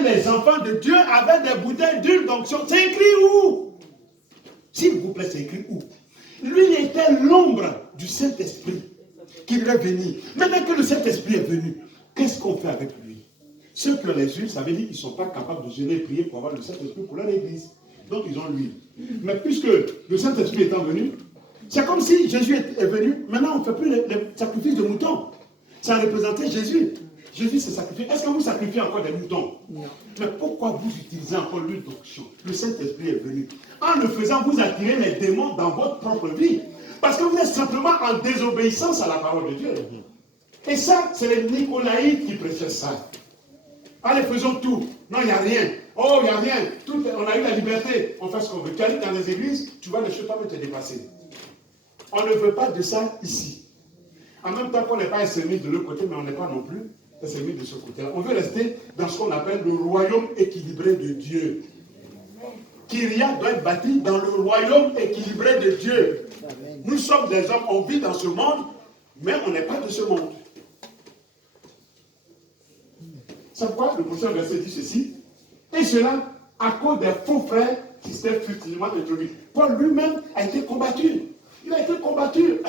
baptiser les enfants de Dieu avec des bouteilles d'huile d'onction. C'est écrit où? S'il vous plaît, c'est écrit où? Lui, il était l'ombre du Saint-Esprit qui devait venir. Maintenant que le Saint-Esprit est venu, qu'est-ce qu'on fait avec lui? Ceux qui ont les huiles, ça veut dire qu'ils ne sont pas capables de jeûner et prier pour avoir le Saint-Esprit pour leur église. Donc ils ont l'huile. Mais puisque le Saint-Esprit étant venu, c'est comme si Jésus est venu. Maintenant, on ne fait plus les sacrifices de moutons. Ça représentait Jésus. Jésus s'est sacrifié. Est-ce que vous sacrifiez encore des moutons? Non. Mais pourquoi vous utilisez encore l'huile d'onction? Le Saint-Esprit est venu. En le faisant, vous attirez les démons dans votre propre vie. Parce que vous êtes simplement en désobéissance à la parole de Dieu. Et ça, c'est les Nicolaïtes qui prêchaient ça. Allez, faisons tout. Non, il n'y a rien. Oh, il n'y a rien. Tout, on a eu la liberté. On fait ce qu'on veut. Tu arrives dans les églises, tu vois les choses te dépasser. On ne veut pas de ça ici. En même temps qu'on n'est pas extrémiste de l'autre côté, mais on n'est pas non plus extrémiste de ce côté-là. On veut rester dans ce qu'on appelle le royaume équilibré de Dieu. Kyria doit être bâti dans le royaume équilibré de Dieu. Nous sommes des hommes, on vit dans ce monde, mais on n'est pas de ce monde. C'est pourquoi le prochain verset dit ceci. Et cela à cause des faux frères qui s'étaient futilement introduits. Paul lui-même a été combattu. Il a été combattu.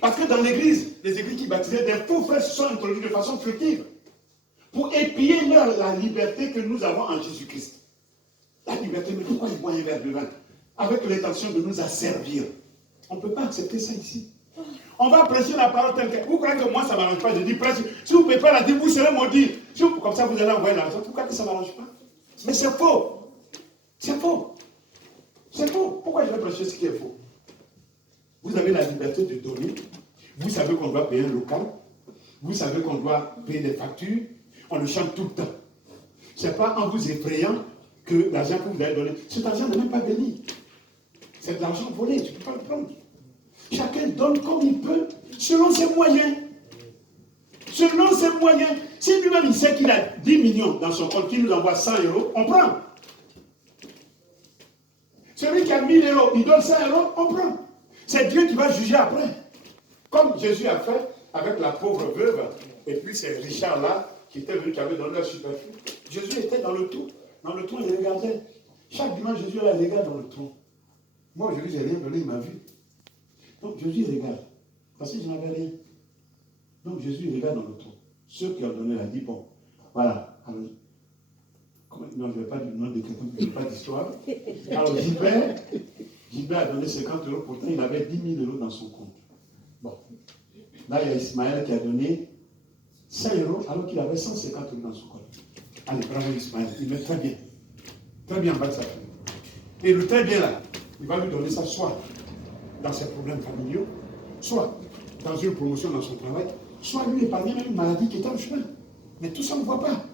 Parce que dans l'église, les églises qui baptisaient, des faux frères se sont introduits de façon furtive pour épier la liberté que nous avons en Jésus-Christ. La liberté, mais pourquoi ils boivent un verre de vin? Avec l'intention de nous asservir. On ne peut pas accepter ça ici. On va prêcher la parole telle que. Vous croyez que moi, ça ne m'arrange pas? Je dis prêche. Si vous ne pouvez pas la dire, vous serez maudit. Comme ça, vous allez envoyer l'argent. Pourquoi que ça ne m'arrange pas? Mais c'est faux. C'est faux. C'est faux. Pourquoi je vais prêcher ce qui est faux? Vous avez la liberté de donner. Vous savez qu'on doit payer un local. Vous savez qu'on doit payer des factures. On le chante tout le temps. Ce n'est pas en vous effrayant que l'argent que vous allez donner, cet argent n'est même pas béni. C'est de l'argent volé, tu ne peux pas le prendre. Chacun donne comme il peut, selon ses moyens. Selon ses moyens. Si lui-même il sait qu'il a 10 millions dans son compte, qu'il nous envoie 100 €, on prend. Celui qui a 1000 €, il donne 100 €, on prend. C'est Dieu qui va juger après. Comme Jésus a fait avec la pauvre veuve, et puis ces Richard-là, qui étaient venus, qui avaient donné leur superflu. Jésus était dans le tout. Dans le trou, il regardait. Chaque dimanche, Jésus la regarde dans le trou. Moi, aujourd'hui, je n'ai rien donné, il m'a vu. Donc, Jésus regarde. Parce que je n'avais rien. Donc, Jésus regarde dans le trou. Ceux qui ont donné, il a dit, bon, voilà. Alors, non, je ne vais pas dire le nom de quelqu'un, je n'ai pas d'histoire. Alors, Gilbert a donné 50 €, pourtant, il avait 10 000 € dans son compte. Bon. Là, il y a Ismaël qui a donné 100 €, alors qu'il avait 150 € dans son compte. Allez, bravo Ismaël, il met très bien. Très bien en bas de sa fille. Et le très bien là, il va lui donner ça soit dans ses problèmes familiaux, soit dans une promotion dans son travail, soit lui épargner même une maladie qui est en chemin. Mais tout ça, on ne voit pas.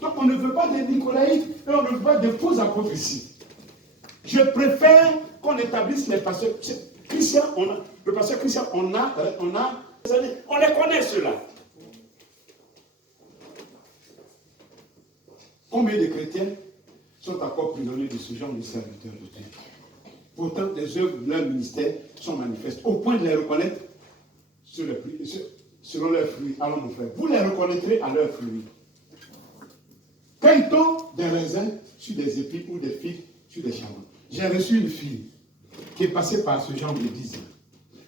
Donc on ne veut pas des Nicolaïtes et on ne veut pas des faux apôtres ici. Je préfère qu'on établisse les pasteurs. Christian, le pasteur Christian, on les connaît ceux-là. Combien de chrétiens sont encore prisonniers de ce genre de serviteurs de Dieu? Pourtant, les œuvres de leur ministère sont manifestes, au point de les reconnaître selon leurs fruits. Alors, mon frère, vous les reconnaîtrez à leurs fruits. Cueille-t-on des raisins sur des épis ou des figues sur des charbons? J'ai reçu une fille qui est passée par ce genre d'église.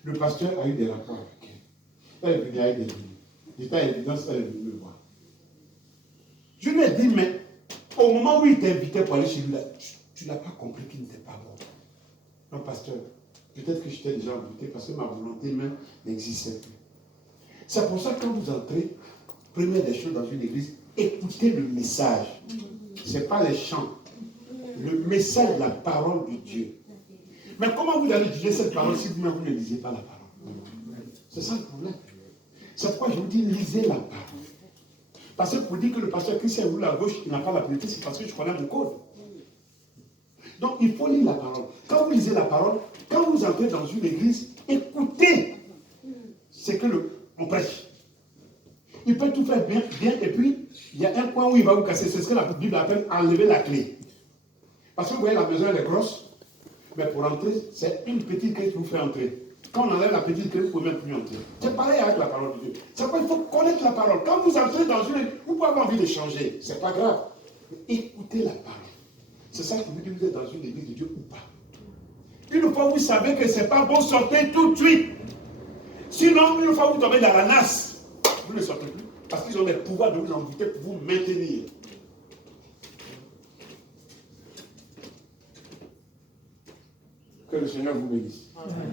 Le pasteur a eu des rapports avec elle. Elle est venue avec des livres. J'étais à l'évidence, elle est venue me voir. Je lui ai dit, mais au moment où il t'invitait pour aller chez lui, tu n'as pas compris qu'il n'était pas bon. Non, pasteur, peut-être que je t'ai déjà invité parce que ma volonté même n'existait plus. C'est pour ça que quand vous entrez, première des choses dans une église, écoutez le message. Ce n'est pas les chants. Le message de la parole de Dieu. Mais comment vous allez juger cette parole si vous-même vous ne lisez pas la parole? C'est ça le problème. C'est pourquoi je vous dis, lisez la parole. Parce que pour dire que le pasteur Christian roule à gauche, il n'a pas la vérité, c'est parce que je connais mon code. Donc il faut lire la parole. Quand vous lisez la parole, quand vous entrez dans une église, écoutez ce que on prêche. Il peut tout faire bien, et puis il y a un coin où il va vous casser. C'est ce que la Bible appelle enlever la clé. Parce que vous voyez, la maison elle est grosse, mais pour entrer, c'est une petite clé qui vous fait entrer. Quand on enlève la petite clé, vous ne pouvez même plus entrer. C'est pareil avec la parole de Dieu. C'est pas, il faut connaître la parole. Quand vous entrez dans une... Vous pouvez avoir envie de changer. Ce n'est pas grave. Mais écoutez la parole. C'est ça qui vous dit que vous êtes dans une église de Dieu ou pas. Une fois vous savez que ce n'est pas bon, sortez tout de suite. Sinon, une fois vous tombez dans la nasse, vous ne sortez plus. Parce qu'ils ont des pouvoirs de vous envoûter pour vous maintenir. Que le Seigneur vous bénisse.